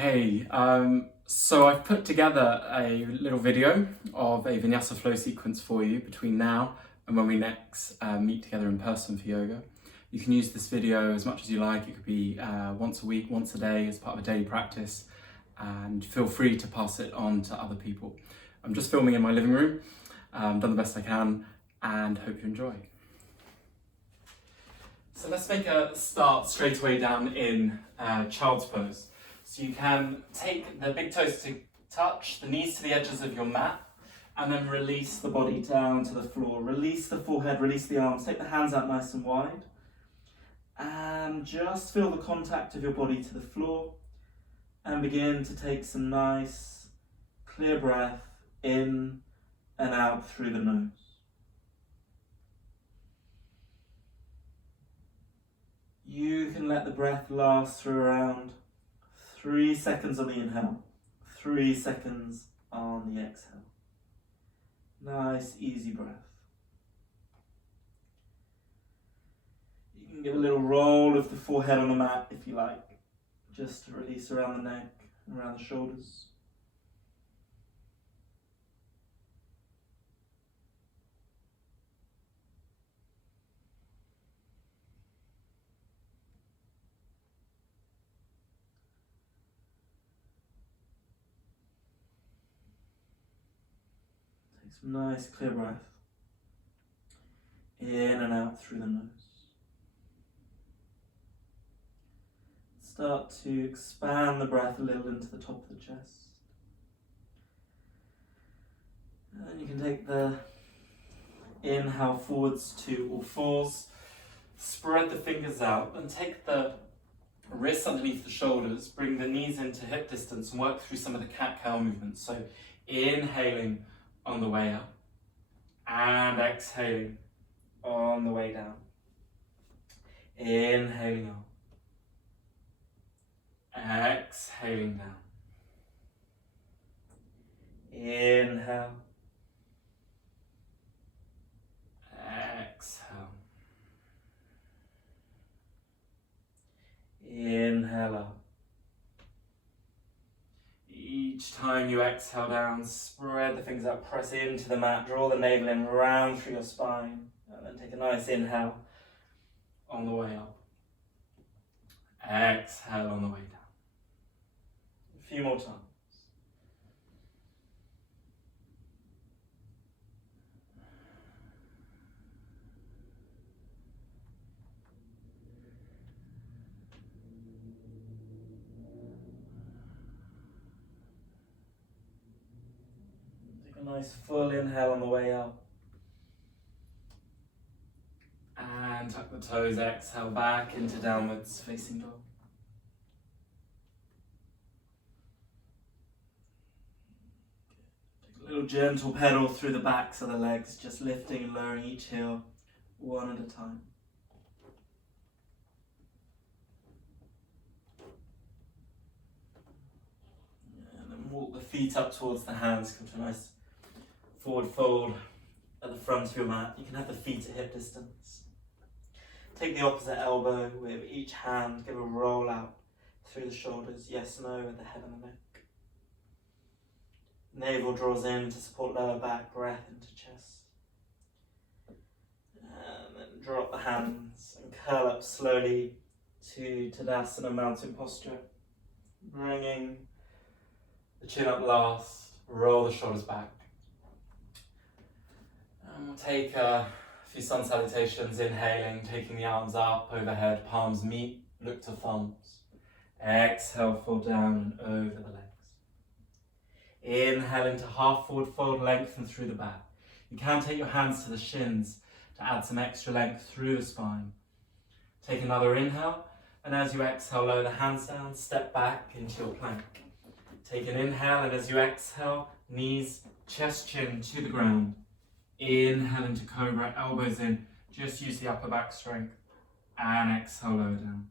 Hey, so I've put together a little video of a Vinyasa Flow sequence for you between now and when we next meet together in person for yoga. You can use this video as much as you like. It could be once a week, once a day as part of a daily practice, and feel free to pass it on to other people. I'm just filming in my living room, done the best I can, and hope you enjoy. So let's make a start straight away down in child's pose. So you can take the big toes to touch, the knees to the edges of your mat, and then release the body down to the floor. Release the forehead, release the arms, take the hands out nice and wide. And just feel the contact of your body to the floor and begin to take some nice, clear breath in and out through the nose. You can let the breath last for around 3 seconds on the inhale, 3 seconds on the exhale. Nice, easy breath. You can give a little roll of the forehead on the mat if you like, just to release around the neck and around the shoulders. Some nice clear breath in and out through the nose. Start to expand the breath a little into the top of the chest. And you can take the inhale forwards to all fours. Spread the fingers out and take the wrists underneath the shoulders. Bring the knees into hip distance and work through some of the cat-cow movements. So inhaling on the way up and exhaling on the way down. Inhaling up, exhaling down. Inhale, exhale. Inhale up. Each time you exhale down, spread the fingers out, press into the mat, draw the navel in, round through your spine, and then take a nice inhale on the way up. Exhale on the way down. A few more times. Nice full inhale on the way up. And tuck the toes, exhale back into downwards facing dog. Take a little gentle pedal through the backs of the legs, just lifting and lowering each heel one at a time. And then walk the feet up towards the hands, come to a nice forward fold at the front of your mat. You can have the feet at hip distance. Take the opposite elbow with each hand, give a roll out through the shoulders, yes, no, at the head and the neck. Navel draws in to support lower back, breath into chest. And then drop the hands and curl up slowly to Tadasana, mountain posture. Bringing the chin up last, roll the shoulders back. And we'll take a few sun salutations, inhaling, taking the arms up, overhead, palms meet, look to thumbs. Exhale, fold down and over the legs. Inhale into half forward fold, lengthen through the back. You can take your hands to the shins to add some extra length through the spine. Take another inhale, and as you exhale, lower the hands down, step back into your plank. Take an inhale, and as you exhale, knees, chest, chin to the ground. Inhale into cobra, elbows in, just use the upper back strength, and exhale, lower down.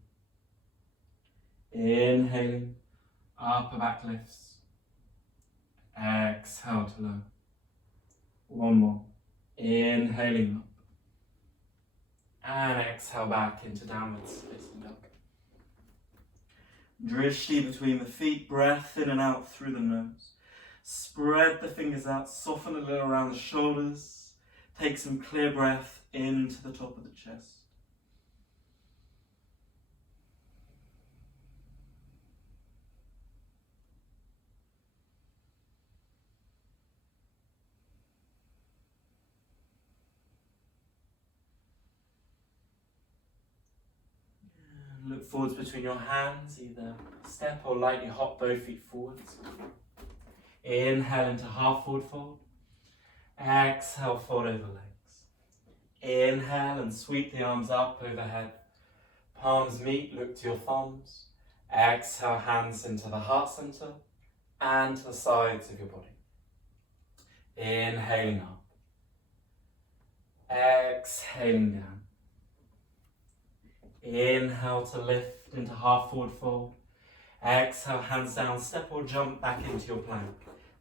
Inhaling, upper back lifts, exhale to low. One more, inhaling up, and exhale back into downwards facing dog. Drishti between the feet, breath in and out through the nose. Spread the fingers out, soften a little around the shoulders. Take some clear breath into the top of the chest. Look forwards between your hands, either step or lightly hop both feet forwards. Inhale into half forward fold. Exhale, fold over legs. Inhale and sweep the arms up overhead. Palms meet, look to your thumbs. Exhale, hands into the heart center and to the sides of your body. Inhaling up. Exhaling down. Inhale to lift into half forward fold. Exhale, hands down, step or jump back into your plank.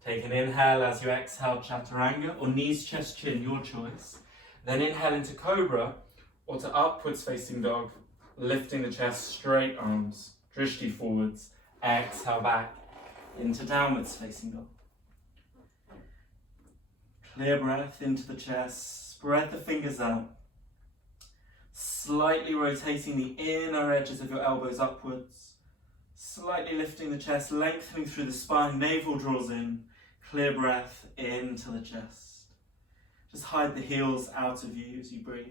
Take an inhale as you exhale, chaturanga, or knees, chest, chin, your choice. Then inhale into cobra, or to upwards facing dog, lifting the chest, straight arms, drishti forwards. Exhale back into downwards facing dog. Clear breath into the chest, spread the fingers out. Slightly rotating the inner edges of your elbows upwards. Slightly lifting the chest, lengthening through the spine, navel draws in. Clear breath into the chest. Just hide the heels out of you as you breathe.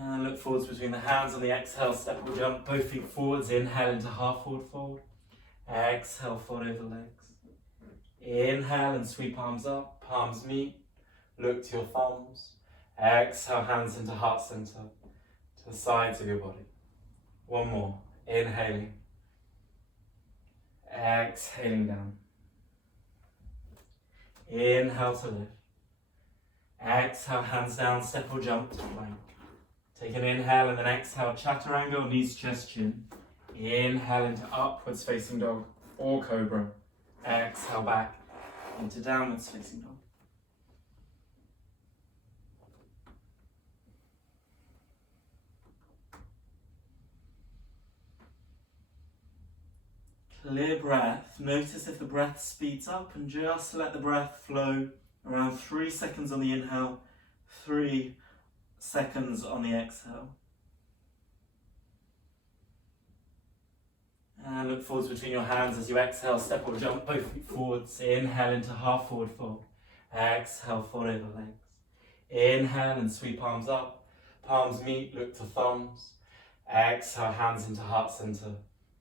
And look forwards between the hands on the exhale, step or jump, both feet forwards, inhale into half forward fold. Exhale, fold over legs. Inhale and sweep arms up, palms meet, look to your thumbs. Exhale, hands into heart center, to the sides of your body. One more, inhaling. Exhaling down. Inhale to lift. Exhale, hands down, step or jump to plank. Take an inhale and then exhale, chaturanga or knees, chest, chin. Inhale into upwards facing dog or cobra. Exhale back into downwards facing dog. Clear breath. Notice if the breath speeds up and just let the breath flow around 3 seconds on the inhale, 3 seconds on the exhale. And look forwards between your hands as you exhale, step or jump both feet forwards. Inhale into half forward fold. Exhale, fold over legs. Inhale and sweep arms up. Palms meet, look to thumbs. Exhale, hands into heart center.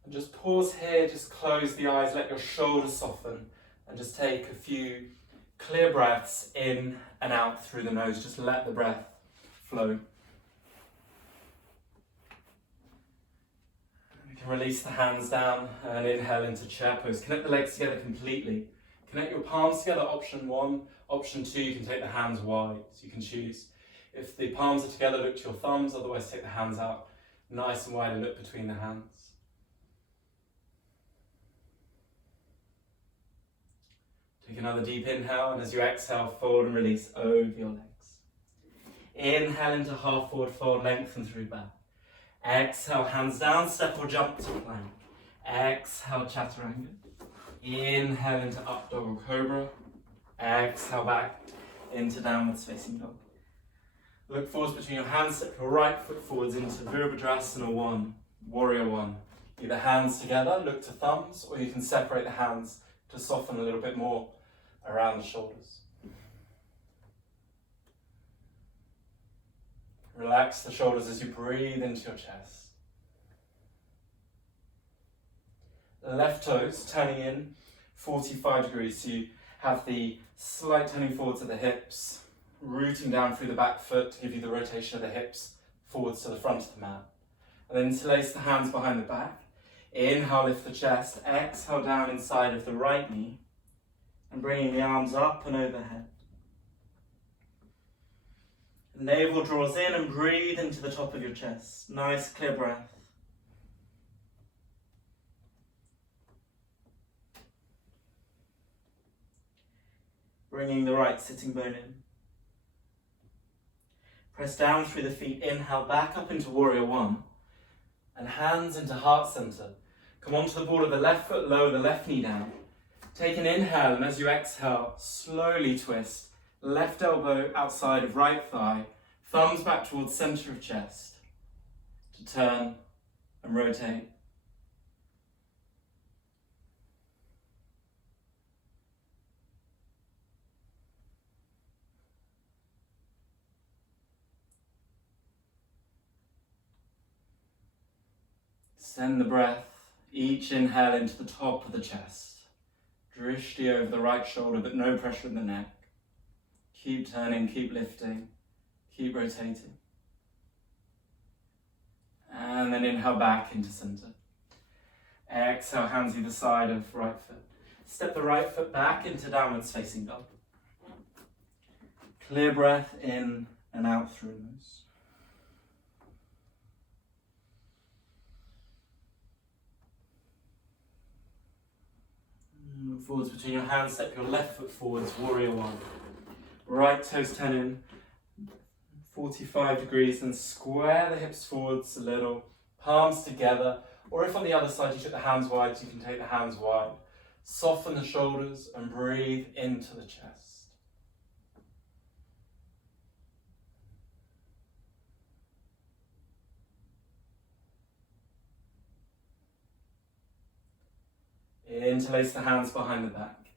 And just pause here, just close the eyes, let your shoulders soften. And just take a few clear breaths in and out through the nose. Just let the breath flow. You can release the hands down and inhale into chair pose. Connect the legs together completely. Connect your palms together, option 1. Option 2, you can take the hands wide, so you can choose. If the palms are together, look to your thumbs, otherwise take the hands out nice and wide and look between the hands. Take another deep inhale, and as you exhale, fold and release over your legs. Inhale into half forward fold, lengthen through back. Exhale, hands down, step or jump to plank. Exhale, chaturanga. Inhale into up dog or cobra. Exhale back into downwards facing dog. Look forwards between your hands, step your right foot forwards into Virabhadrasana 1, Warrior 1. Either hands together, look to thumbs, or you can separate the hands to soften a little bit more around the shoulders. Relax the shoulders as you breathe into your chest. Left toes turning in 45 degrees, so you have the slight turning forward to the hips, rooting down through the back foot to give you the rotation of the hips forwards to the front of the mat. And then interlace the hands behind the back. Inhale, lift the chest. Exhale, down inside of the right knee. And bringing the arms up and overhead. Navel draws in and breathe into the top of your chest. Nice clear breath. Bringing the right sitting bone in. Press down through the feet, inhale back up into Warrior One, and hands into heart center. Come onto the ball of the left foot, lower the left knee down. Take an inhale, and as you exhale, slowly twist. Left elbow outside of right thigh, thumbs back towards center of chest. To turn and rotate. Send the breath, each inhale into the top of the chest. Drishti over the right shoulder, but no pressure in the neck. Keep turning, keep lifting, keep rotating. And then inhale back into center. Exhale, hands either side of right foot. Step the right foot back into downwards facing dog. Clear breath in and out through nose. Look forwards between your hands, step your left foot forwards, Warrior One. Right toes turn in, 45 degrees, and square the hips forwards a little, palms together, or if on the other side you took the hands wide, you can take the hands wide. Soften the shoulders and breathe into the chest. Interlace the hands behind the back.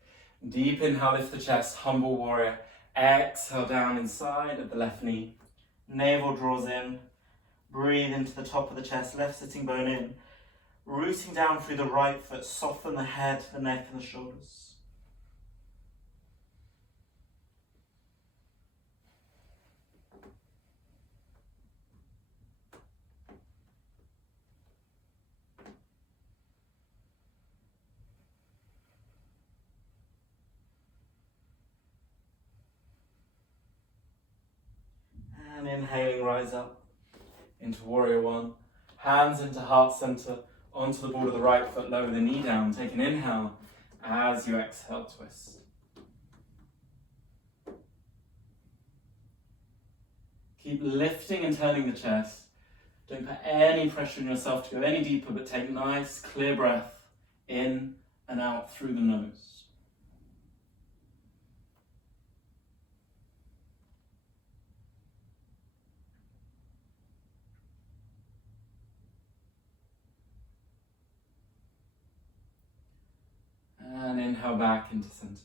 Deep inhale, lift the chest, humble warrior. Exhale down inside of the left knee. Navel draws in. Breathe into the top of the chest, left sitting bone in. Rooting down through the right foot, soften the head, the neck and the shoulders. And inhaling, rise up into Warrior One. Hands into heart center, onto the ball of the right foot, lower the knee down. Take an inhale. As you exhale, twist. Keep lifting and turning the chest. Don't put any pressure on yourself to go any deeper, but take nice, clear breath in and out through the nose. And inhale back into center.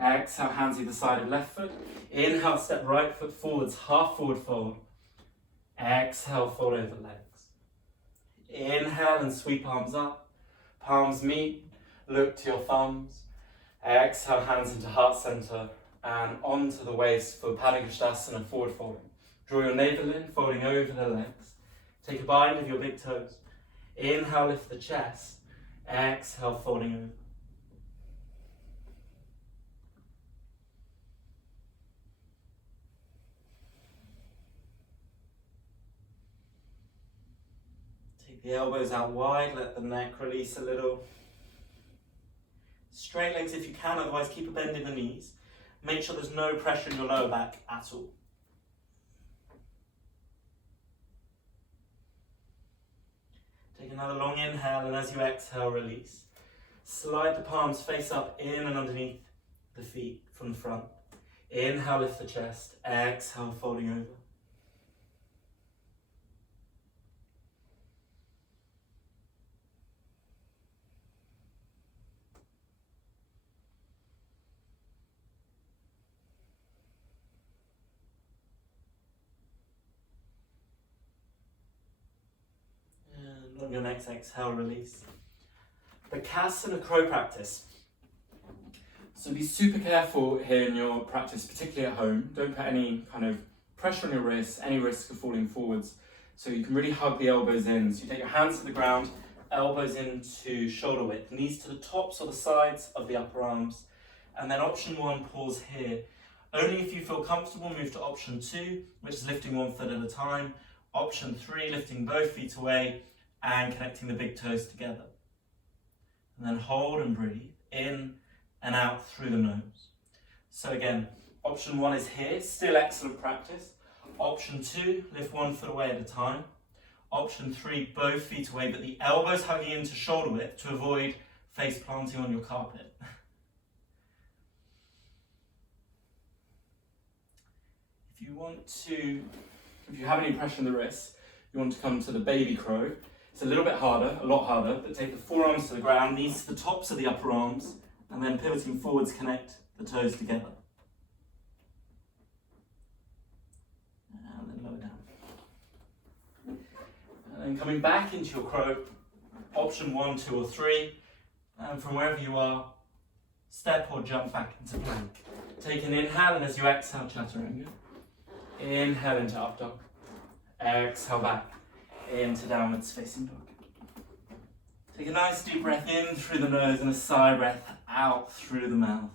Exhale, hands either side of left foot. Inhale, step right foot forwards, half forward fold. Exhale, fold over legs. Inhale and sweep arms up. Palms meet, look to your thumbs. Exhale, hands into heart center and onto the waist for Padangusthasana, forward folding. Draw your navel in, folding over the legs. Take a bind of your big toes. Inhale, lift the chest. Exhale, folding over. Take the elbows out wide, let the neck release a little. Straight legs if you can, otherwise keep a bend in the knees. Make sure there's no pressure in your lower back at all. Take another long inhale, and as you exhale, release. Slide the palms face up, in and underneath the feet from the front. Inhale, lift the chest. Exhale, folding over. On your next exhale, release. Vinyasa crow practice. So be super careful here in your practice, particularly at home. Don't put any kind of pressure on your wrists, any risk of falling forwards. So you can really hug the elbows in. So you take your hands to the ground, elbows into shoulder width, knees to the tops or the sides of the upper arms. And then option 1, pause here. Only if you feel comfortable, move to option 2, which is lifting 1 foot at a time. Option 3, lifting both feet away and connecting the big toes together. And then hold and breathe in and out through the nose. So again, option 1 is here, still excellent practice. Option 2, lift one foot away at a time. Option 3, both feet away, but the elbows hugging into shoulder width to avoid face planting on your carpet. If you have any pressure in the wrists, you want to come to the baby crow. It's a little bit harder, a lot harder, but take the forearms to the ground, knees to the tops of the upper arms, and then pivoting forwards, connect the toes together. And then lower down. And then coming back into your crow, option 1, 2 or 3, and from wherever you are, step or jump back into plank. Take an inhale, and as you exhale, chaturanga. Inhale into up dog. Exhale back into downwards facing dog. Take a nice deep breath in through the nose and a sigh breath out through the mouth.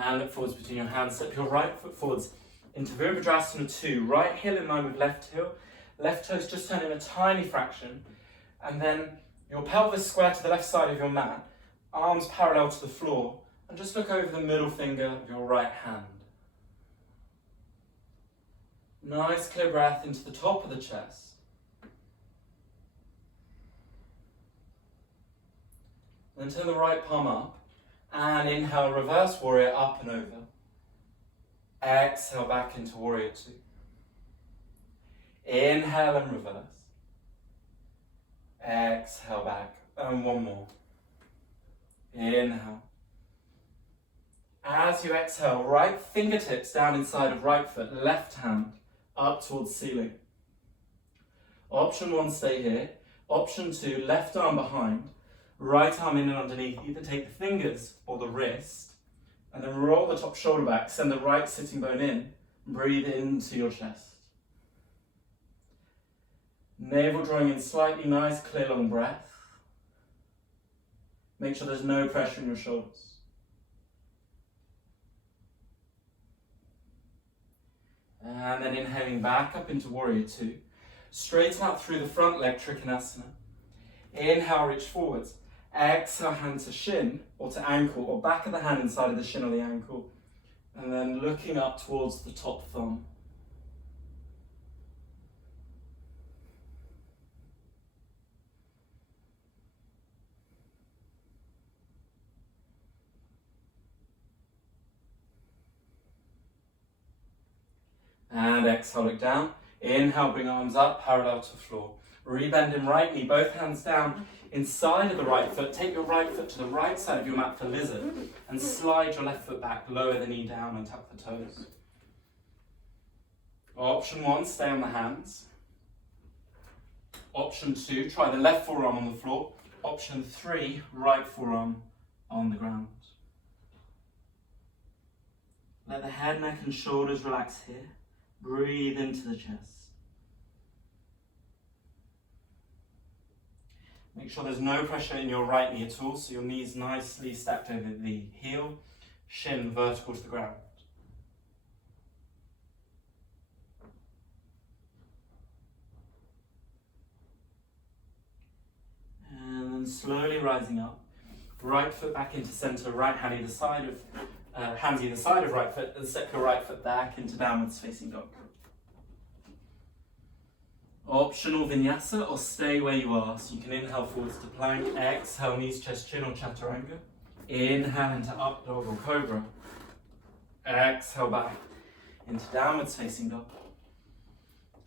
And look forwards between your hands. Step your right foot forwards into Virabhadrasana 2. Right heel in line with left heel. Left toes just turn in a tiny fraction. And then your pelvis square to the left side of your mat. Arms parallel to the floor. And just look over the middle finger of your right hand. Nice clear breath into the top of the chest. Then turn the right palm up. And inhale, reverse warrior, up and over. Exhale, back into warrior 2. Inhale and reverse. Exhale, back. And one more. Inhale. As you exhale, right fingertips down inside of right foot, left hand up towards ceiling. Option 1, stay here. Option 2, left arm behind. Right arm in and underneath, either take the fingers or the wrist, and then roll the top shoulder back, send the right sitting bone in, and breathe into your chest. Navel drawing in slightly, nice, clear, long breath. Make sure there's no pressure in your shoulders. And then inhaling back up into warrior 2. Straighten out through the front leg, Trikonasana. Inhale, reach forwards. Exhale, hand to shin or to ankle, or back of the hand inside of the shin or the ankle. And then looking up towards the top thumb. And exhale, look down. Inhale, bring arms up, parallel to floor. Rebend in right knee, both hands down inside of the right foot. Take your right foot to the right side of your mat for lizard and slide your left foot back, lower the knee down and tuck the toes. Option 1, stay on the hands. Option 2, try the left forearm on the floor. Option 3, right forearm on the ground. Let the head, neck and shoulders relax here. Breathe into the chest. Make sure there's no pressure in your right knee at all, so your knees nicely stacked over the heel, shin vertical to the ground. And then slowly rising up, right foot back into center, right hand either side of hands either side of right foot, and step your right foot back into downwards facing dog. Optional vinyasa, or stay where you are. So you can inhale forwards to plank, exhale knees, chest, chin or chaturanga. Inhale into up dog or cobra. Exhale back into downwards facing dog.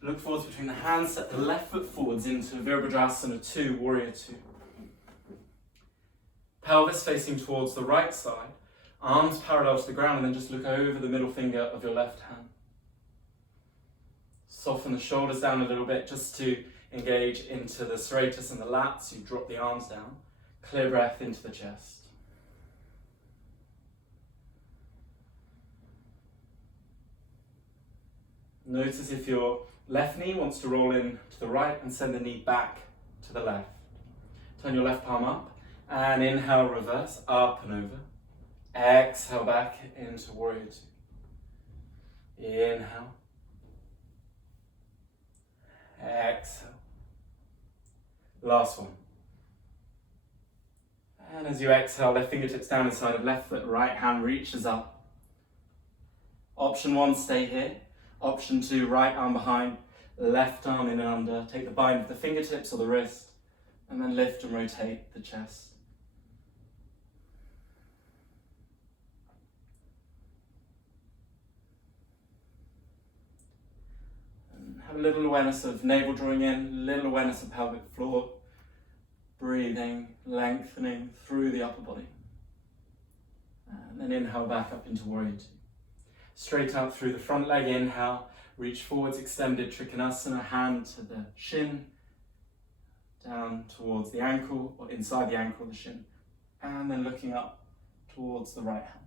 Look forwards between the hands, set the left foot forwards into Virabhadrasana 2, warrior 2. Pelvis facing towards the right side, arms parallel to the ground, and then just look over the middle finger of your left hand. Soften the shoulders down a little bit just to engage into the serratus and the lats. You drop the arms down. Clear breath into the chest. Notice if your left knee wants to roll in to the right and send the knee back to the left. Turn your left palm up and inhale, reverse, up and over. Exhale back into warrior two. Inhale. Exhale. Last one. And as you exhale, left fingertips down inside of left foot, right hand reaches up. Option one, stay here. Option two, right arm behind, left arm in and under. Take the bind of the fingertips or the wrist, and then lift and rotate the chest. And have a little awareness of navel drawing in, little awareness of pelvic floor. Breathing, lengthening through the upper body. And then inhale back up into warrior two. Straight out through the front leg, inhale, reach forwards, extended Trikonasana, hand to the shin, down towards the ankle, or inside the ankle, the shin, and then looking up towards the right hand.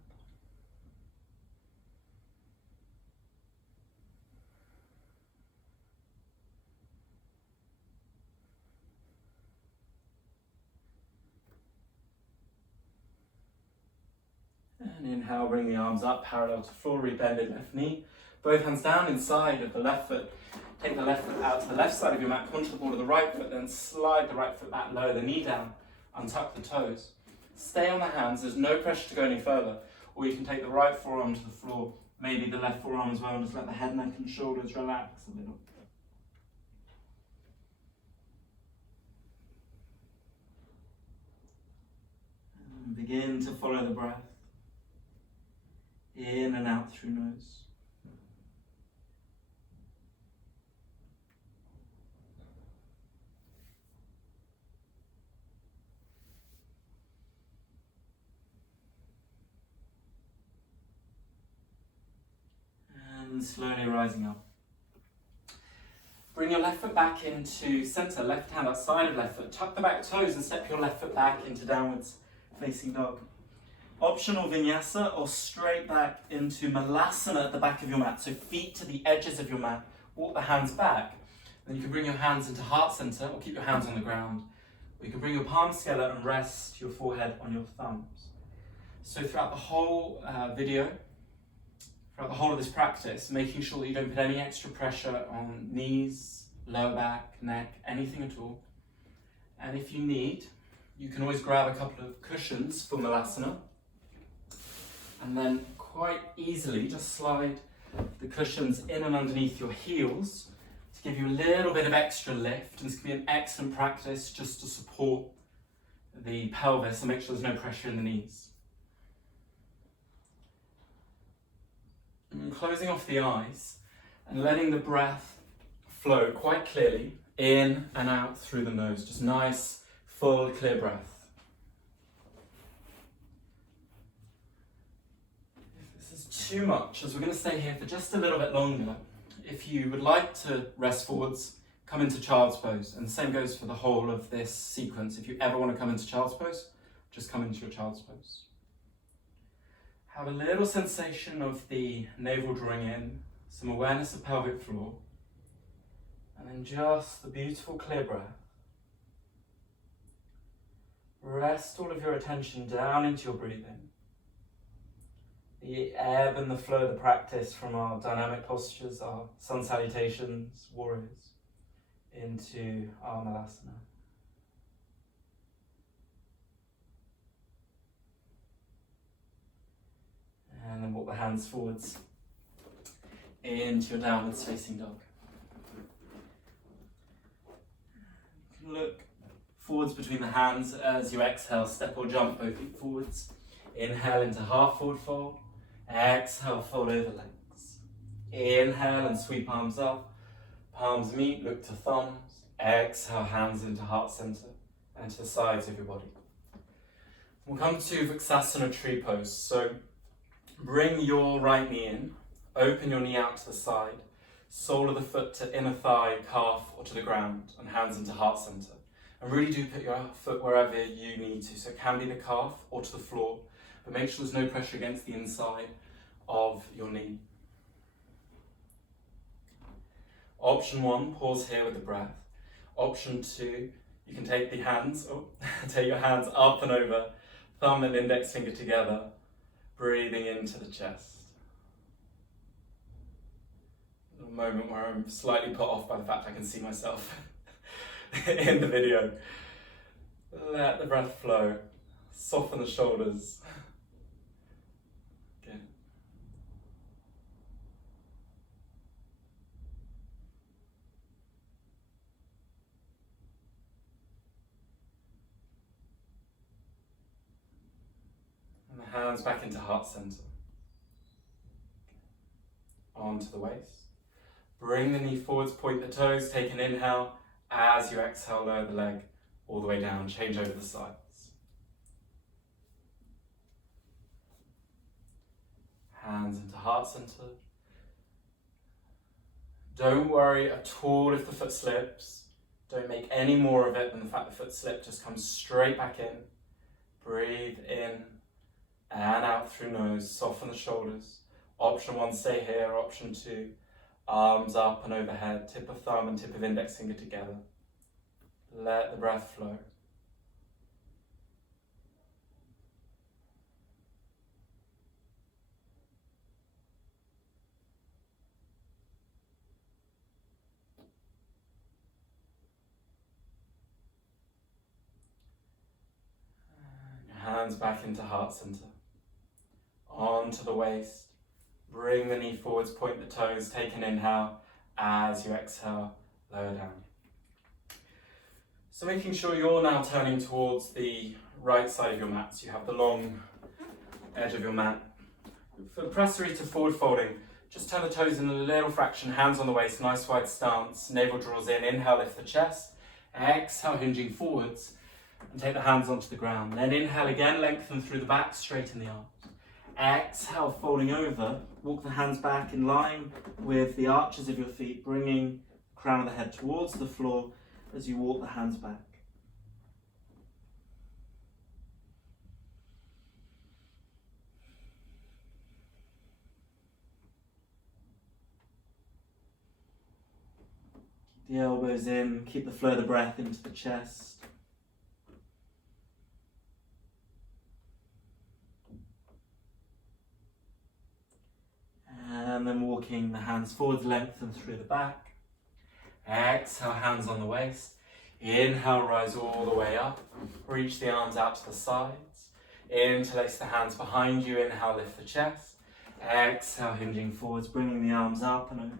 And inhale, bring the arms up, parallel to floor, rebended left knee. Both hands down inside of the left foot. Take the left foot out to the left side of your mat, contour the ball of the right foot, then slide the right foot back, lower the knee down, untuck the toes. Stay on the hands, there's no pressure to go any further. Or you can take the right forearm to the floor, maybe the left forearm as well, and just let the head, neck and shoulders relax a little. And begin to follow the breath. In and out through nose. And slowly rising up. Bring your left foot back into center, left hand outside of left foot. Tuck the back toes and step your left foot back into downwards facing dog. Optional vinyasa or straight back into Malasana at the back of your mat. So feet to the edges of your mat, walk the hands back. Then you can bring your hands into heart center or keep your hands on the ground. Or you can bring your palms together and rest your forehead on your thumbs. So throughout the whole video, throughout the whole of this practice, making sure that you don't put any extra pressure on knees, lower back, neck, anything at all. And if you need, you can always grab a couple of cushions for Malasana. And then quite easily just slide the cushions in and underneath your heels to give you a little bit of extra lift. And this can be an excellent practice just to support the pelvis and make sure there's no pressure in the knees. And closing off the eyes and letting the breath flow quite clearly in and out through the nose. Just nice, full, clear breath. Too much, as we're going to stay here for just a little bit longer. If you would like to rest forwards, come into child's pose, and the same goes for the whole of this sequence. If you ever want to come into child's pose, just come into your child's pose. Have a little sensation of the navel drawing in, some awareness of pelvic floor, and then just the beautiful clear breath. Rest all of your attention down into your breathing. The ebb and the flow of the practice from our dynamic postures, our sun salutations, warriors, into our Malasana. And then walk the hands forwards into your downwards facing dog. You can look forwards between the hands as you exhale, step or jump both feet forwards. Inhale into half forward fold. Exhale, fold over legs. Inhale and sweep arms up. Palms meet, look to thumbs. Exhale, hands into heart center and to the sides of your body. We'll come to Vinyasa tree pose. So bring your right knee in, open your knee out to the side, sole of the foot to inner thigh, calf, or to the ground, and hands into heart center. And really do put your foot wherever you need to. So it can be the calf or to the floor, but make sure there's no pressure against the inside of your knee. Option one, pause here with the breath. Option two, You can take take your hands up and over, thumb and index finger together, breathing into the chest. A moment where I'm slightly put off by the fact I can see myself in the video. Let the breath flow, soften the shoulders. Good. And the hands back into heart center. Onto the waist. Bring the knee forwards, point the toes, take an inhale. As you exhale, lower the leg all the way down, change over the sides. Hands into heart center. Don't worry at all if the foot slips. Don't make any more of it than the fact the foot slipped. Just come straight back in. Breathe in and out through nose. Soften the shoulders. Option 1, stay here. Option 2, arms up and overhead. Tip of thumb and tip of index finger together. Let the breath flow. Hands back into heart center. Onto the waist. Bring the knee forwards, point the toes, take an inhale. As you exhale, lower down. So making sure you're now turning towards the right side of your mat. So you have the long edge of your mat. For prasarita forward folding, just turn the toes in a little fraction, hands on the waist, nice wide stance. Navel draws in, inhale, lift the chest. Exhale, hinging forwards. And take the hands onto the ground. Then inhale again, lengthen through the back, straighten the arms. Exhale, folding over. Walk the hands back in line with the arches of your feet, bringing the crown of the head towards the floor as you walk the hands back. Keep the elbows in, keep the flow of the breath into the chest. And then walking the hands forwards, lengthen through the back. Exhale, hands on the waist. Inhale, rise all the way up. Reach the arms out to the sides. Interlace the hands behind you. Inhale, lift the chest. Exhale, hinging forwards, bringing the arms up and over.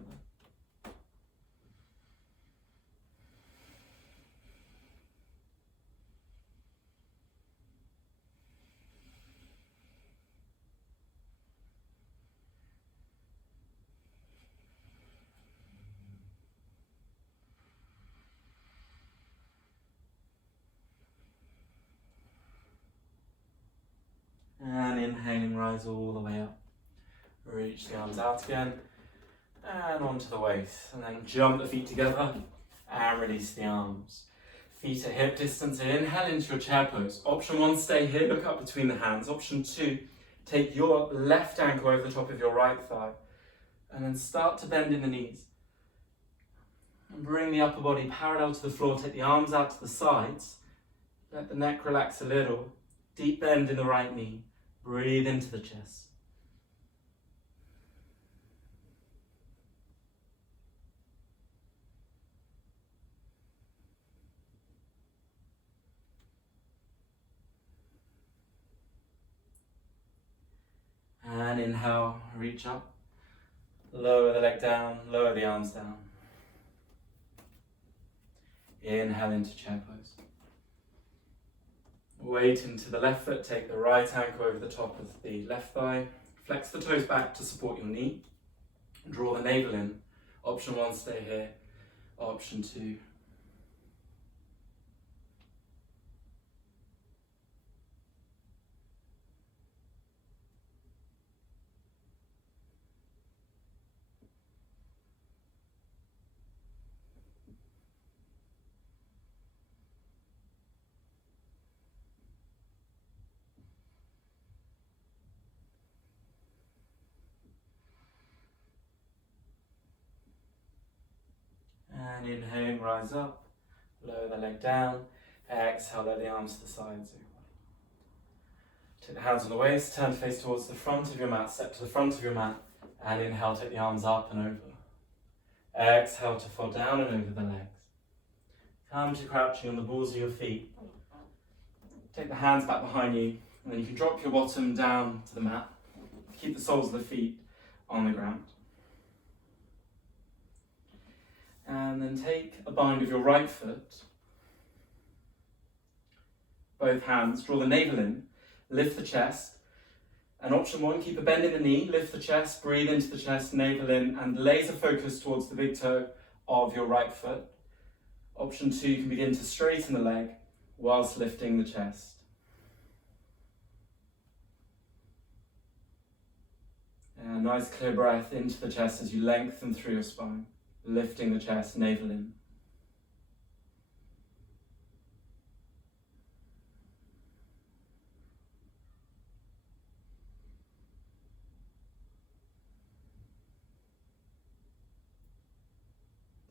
And inhaling, rise all the way up. Reach the arms out again. And onto the waist. And then jump the feet together and release the arms. Feet at hip distance. Inhale into your chair pose. Option 1, stay here, look up between the hands. Option 2, take your left ankle over the top of your right thigh. And then start to bend in the knees. And bring the upper body parallel to the floor. Take the arms out to the sides. Let the neck relax a little. Deep bend in the right knee. Breathe into the chest. And inhale, reach up. Lower the leg down, lower the arms down. Inhale into chair pose. Weight into the left foot, take the right ankle over the top of the left thigh. Flex the toes back to support your knee. Draw the navel in. Option 1, stay here. Option 2. And inhaling, rise up, lower the leg down. Exhale, let the arms to the sides. Take the hands on the waist, turn to face towards the front of your mat, step to the front of your mat, and inhale, take the arms up and over. Exhale to fall down and over the legs. Come to crouching on the balls of your feet. Take the hands back behind you, and then you can drop your bottom down to the mat. Keep the soles of the feet on the ground. And then take a bind of your right foot. Both hands, draw the navel in, lift the chest. And option one, keep a bend in the knee, lift the chest, breathe into the chest, navel in, and laser focus towards the big toe of your right foot. Option two, you can begin to straighten the leg whilst lifting the chest. And nice clear breath into the chest as you lengthen through your spine, lifting the chest, navel in.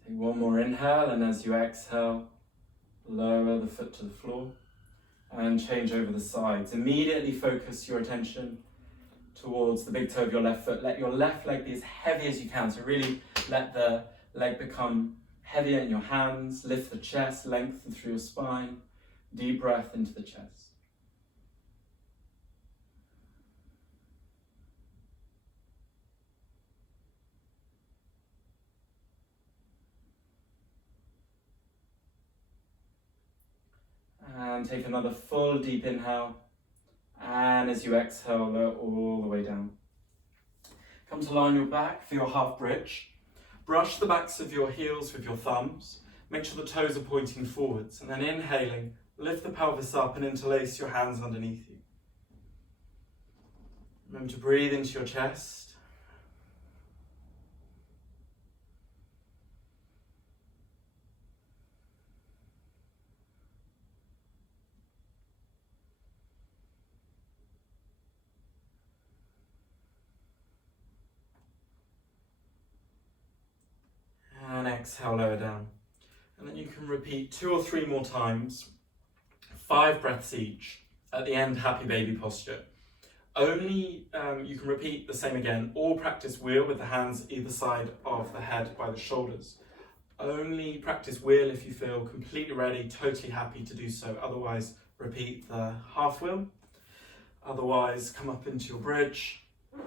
Take one more inhale, and as you exhale, lower the foot to the floor and change over the sides. Immediately focus your attention towards the big toe of your left foot. Let your left leg be as heavy as you can. So really let the leg become heavier in your hands. Lift the chest, lengthen through your spine. Deep breath into the chest. And take another full deep inhale. And as you exhale, lower all the way down. Come to lie on your back for your half bridge. Brush the backs of your heels with your thumbs. Make sure the toes are pointing forwards. And then inhaling, lift the pelvis up and interlace your hands underneath you. Remember to breathe into your chest. And exhale, lower down. And then you can repeat 2 or 3 more times, 5 breaths each. At the end, happy baby posture. Only, you can repeat the same again, or practice wheel with the hands either side of the head by the shoulders. Only practice wheel if you feel completely ready, totally happy to do so. Otherwise, repeat the half wheel. Otherwise, come up into your bridge. You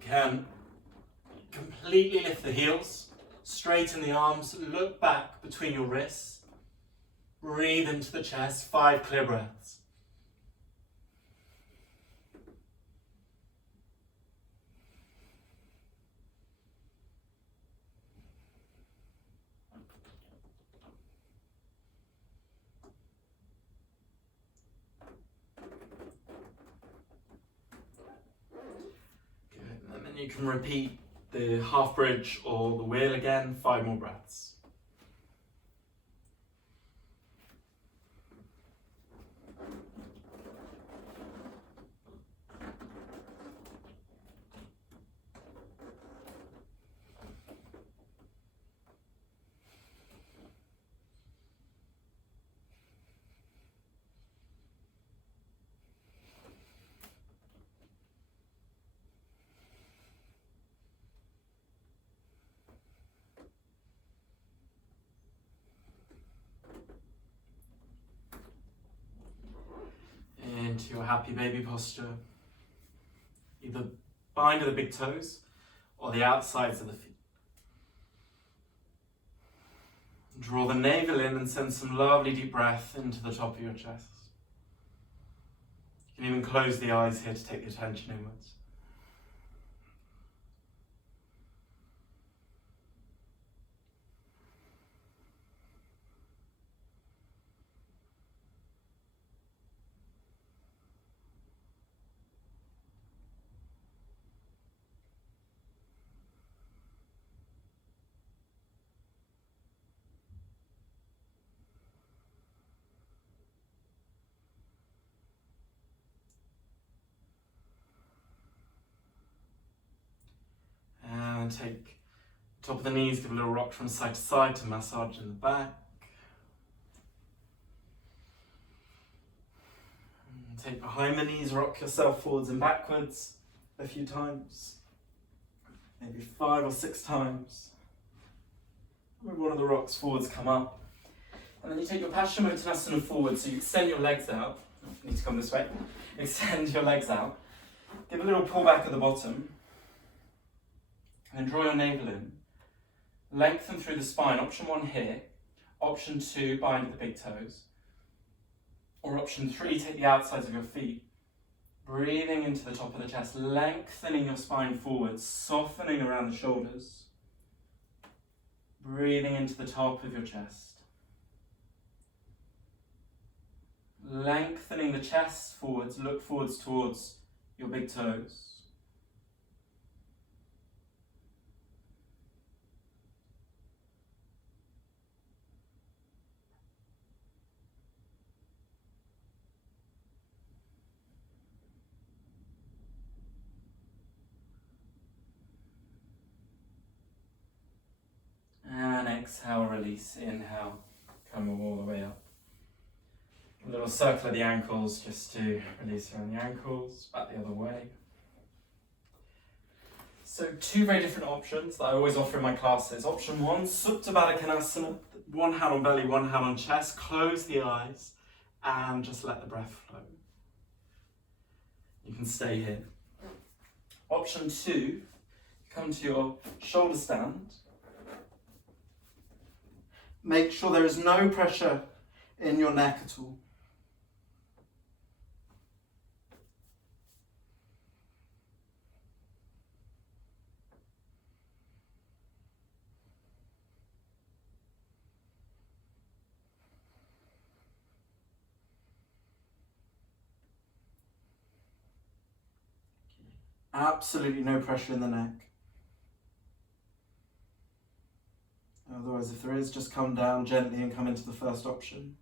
can completely lift the heels, straighten the arms, look back between your wrists, breathe into the chest, 5 clear breaths. Good, and then you can repeat the half bridge or the wheel again, 5 more breaths. Into your happy baby posture. Either bind to the big toes or the outsides of the feet. Draw the navel in and send some lovely deep breath into the top of your chest. You can even close the eyes here to take the attention inwards. And take top of the knees, give a little rock from side to massage in the back. Take behind the knees, rock yourself forwards and backwards a few times. Maybe 5 or 6 times. With one of the rocks forwards, come up. And then you take your Paschimottanasana forward, so you extend your legs out. You need to come this way. Extend your legs out. Give a little pull back at the bottom. And then draw your navel in. Lengthen through the spine. Option 1 here. Option 2, bind at the big toes. Or option 3, take the outsides of your feet. Breathing into the top of the chest, lengthening your spine forward, softening around the shoulders. Breathing into the top of your chest. Lengthening the chest forwards, look forwards towards your big toes. And exhale, release, inhale, come all the way up. A little circle of the ankles just to release around the ankles, back the other way. So 2 very different options that I always offer in my classes. Option 1, Supta Baddha Konasana, 1 hand on belly, 1 hand on chest, close the eyes and just let the breath flow. You can stay here. Option 2, come to your shoulder stand. Make sure there is no pressure in your neck at all. Absolutely no pressure in the neck. Otherwise, if there is, just come down gently and come into the first option.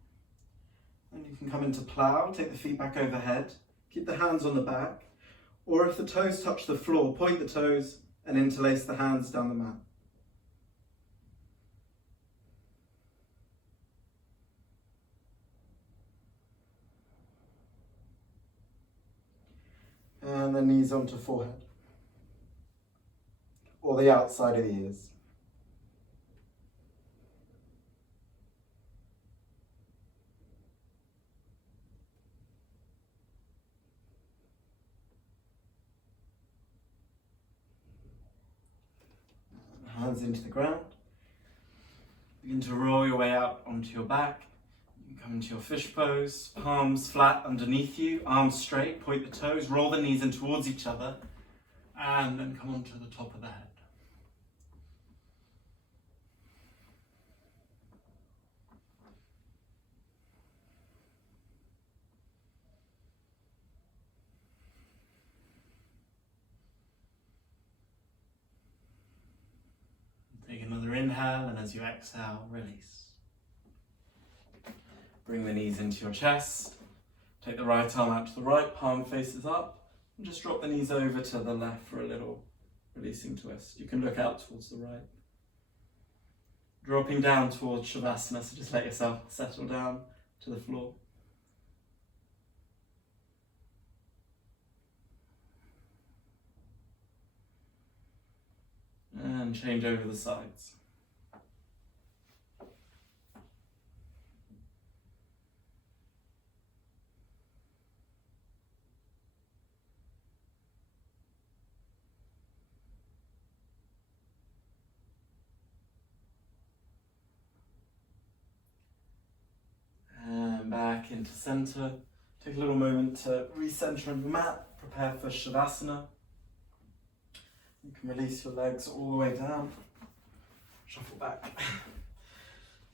Then you can come into plow, take the feet back overhead, keep the hands on the back, or if the toes touch the floor, point the toes and interlace the hands down the mat. And the knees onto forehead, or the outside of the ears. Hands into the ground. Begin to roll your way out onto your back. You can come into your fish pose, palms flat underneath you, arms straight, point the toes, roll the knees in towards each other, and then come onto the top of the head. Take another inhale, and as you exhale, release. Bring the knees into your chest. Take the right arm out to the right, palm faces up, and just drop the knees over to the left for a little releasing twist. You can look out towards the right. Dropping down towards Savasana, so just let yourself settle down to the floor. And change over the sides. And back into center. Take a little moment to recenter on the mat, prepare for Savasana. You can release your legs all the way down. Shuffle back.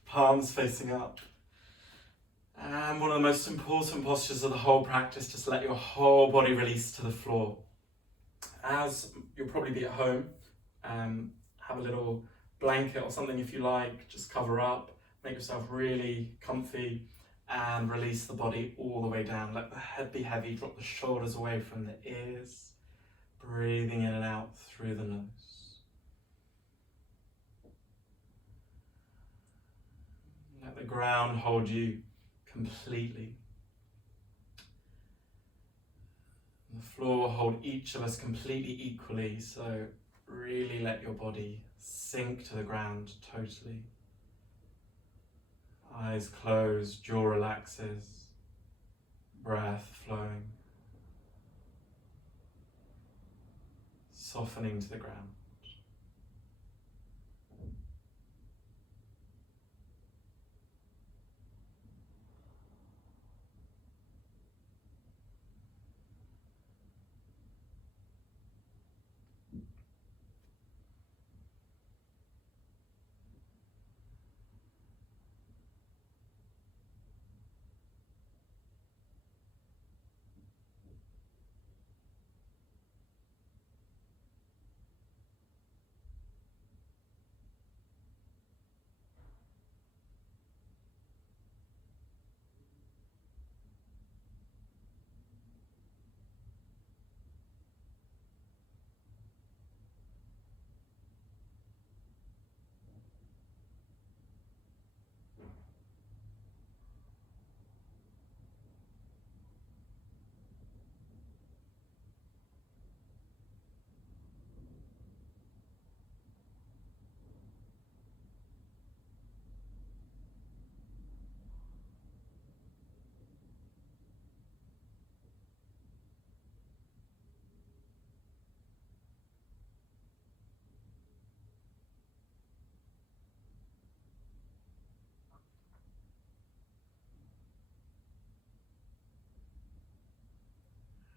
Palms facing up. And one of the most important postures of the whole practice, just let your whole body release to the floor. As you'll probably be at home, have a little blanket or something if you like, just cover up, make yourself really comfy and release the body all the way down. Let the head be heavy, drop the shoulders away from the ears. Breathing in and out through the nose. Let the ground hold you completely. The floor will hold each of us completely equally, so really let your body sink to the ground totally. Eyes closed, jaw relaxes, breath flowing, softening to the ground.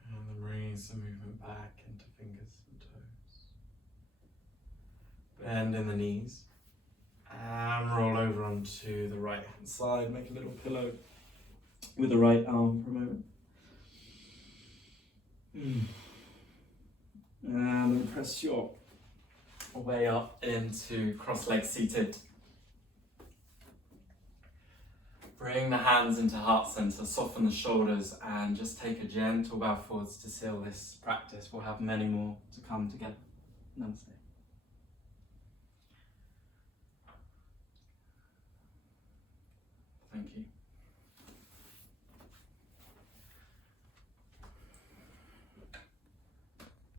And then bringing some movement back into fingers and toes. Bend in the knees. And roll over onto the right hand side. Make a little pillow with the right arm for a moment. And then press your way up into cross-legged seated. Bring the hands into heart center, soften the shoulders, and just take a gentle bow forwards to seal this practice. We'll have many more to come together. Namaste.